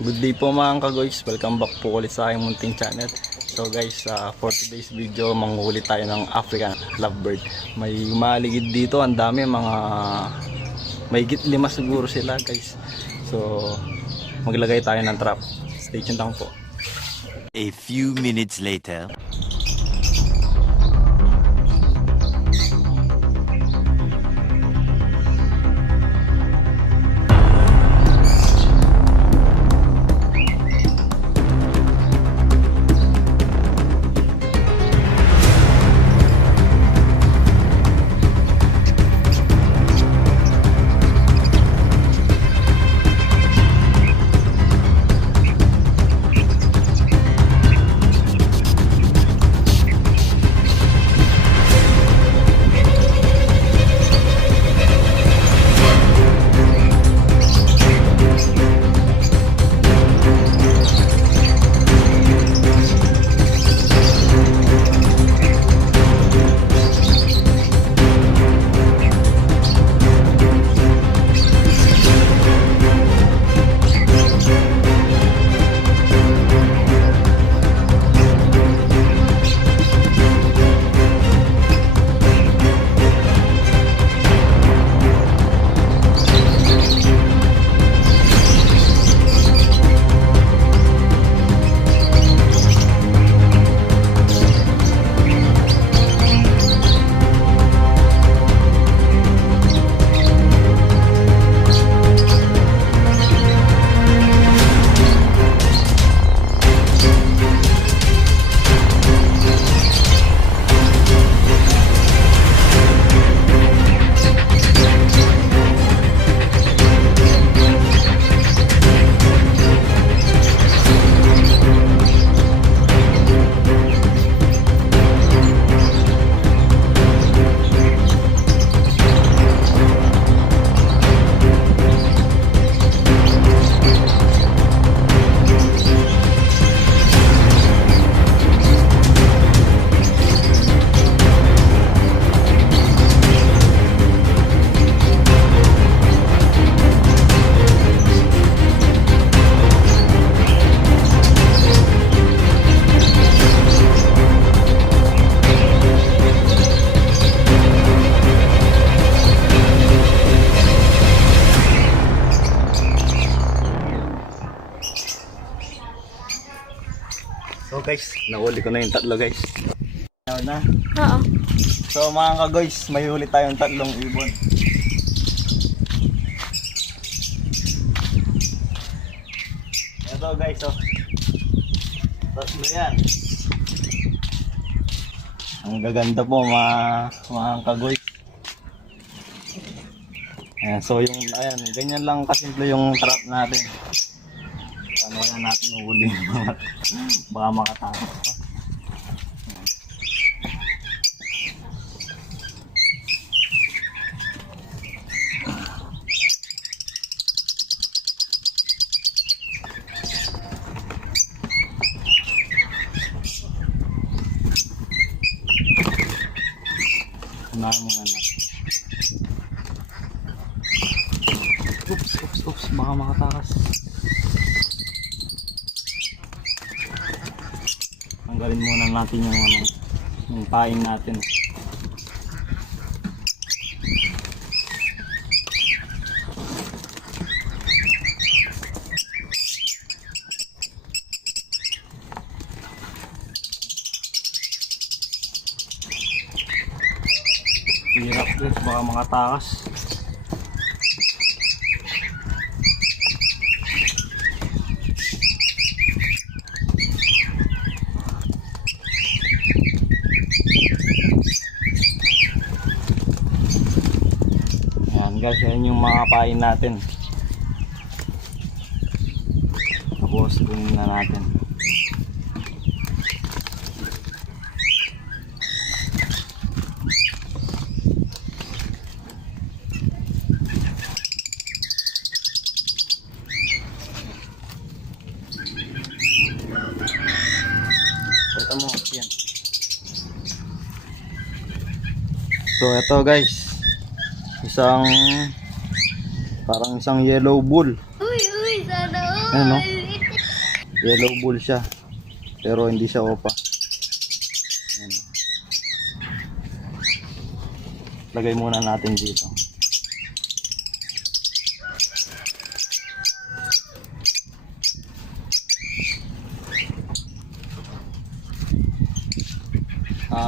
Good day po mga kagoys, welcome back po ulit sa aking munting channel. So guys, for today's video, manghuli tayo ng African lovebird. May maligid dito, ang dami, mga may higit 5 siguro sila guys. So maglagay tayo ng trap. Stay tuned lang po. A few minutes later. So guys, nahuli ko na yung tatlo guys. Ayaw na. Oo. So mga kagoys, may huli tayong 3 ibon. Ito guys, oh. Tatlo yan. Ang gaganda po mga kagoys. Ayan, so yung, ayan, ganyan lang kasimple yung trap natin. Paano na natin uhuli baka makatakot pa. Unahan muna natin. Oops, baka makatakas. Tanggalin muna natin yung paing natin. Hirap guys, baka makatakas. Guys, yan yung mga pain natin. Tapos kunin na natin. Ito mo, yan. So ito guys, parang isang yellow bull. Uy, sana all. Ano? Yellow bull siya. Pero hindi siya opa. Ayan. Lagay muna natin dito.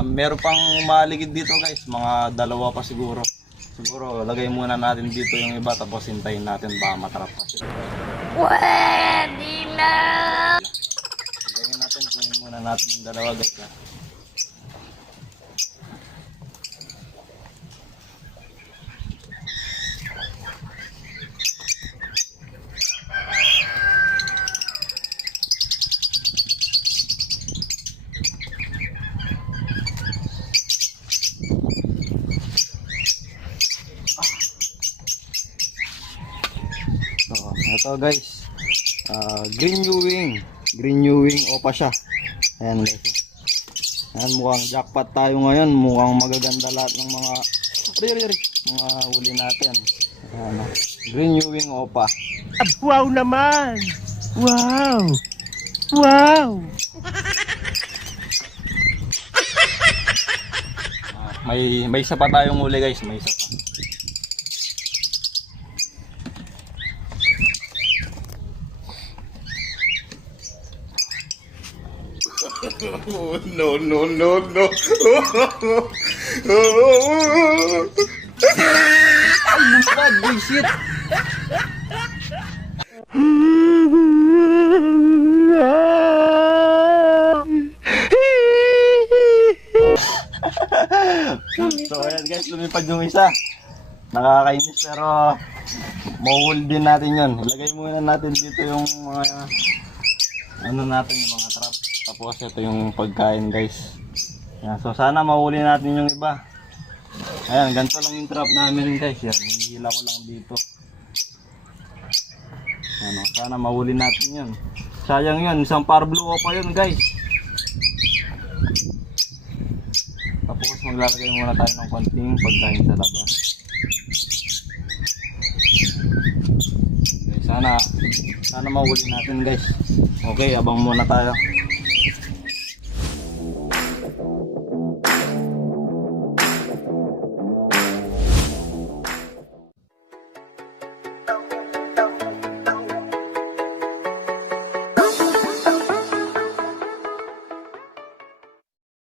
Meron pang umaligid dito guys, mga dalawa pa siguro. Siguro lagay muna natin dito yung iba tapos hintayin natin baka matrap pa sila. Pwede na! Lagyan natin, kunin muna natin yung dalawa guys ha. So, ito guys, green new wing opa siya. Ayan guys. Ayan, mukhang jackpot tayo ngayon. Mukhang magaganda lahat ng mga mga huli natin. Ayan, green new wing opa. Wow naman! Wow! Wow! May isa pa tayong huli guys, may isa pa. Oh, no, no, no, no. Bad boy shit. So ayan guys, lumipad yung isa. Nakakainis pero mauhuli din natin yun. Ilagay muna natin dito yung mga ano natin, yung mga trap. Tapos ito yung pagkain guys. Yan. So sana mahuli natin yung iba. Ayan, ganito lang yung trap namin guys. Yan, hihila ko lang dito. Ano, sana mahuli natin yun. Sayang yun, isang parbluo pa yun guys. Tapos maglalagay muna tayo ng konting pagkain sa labas. Okay, sana mahuli natin guys. Okay, abang muna tayo.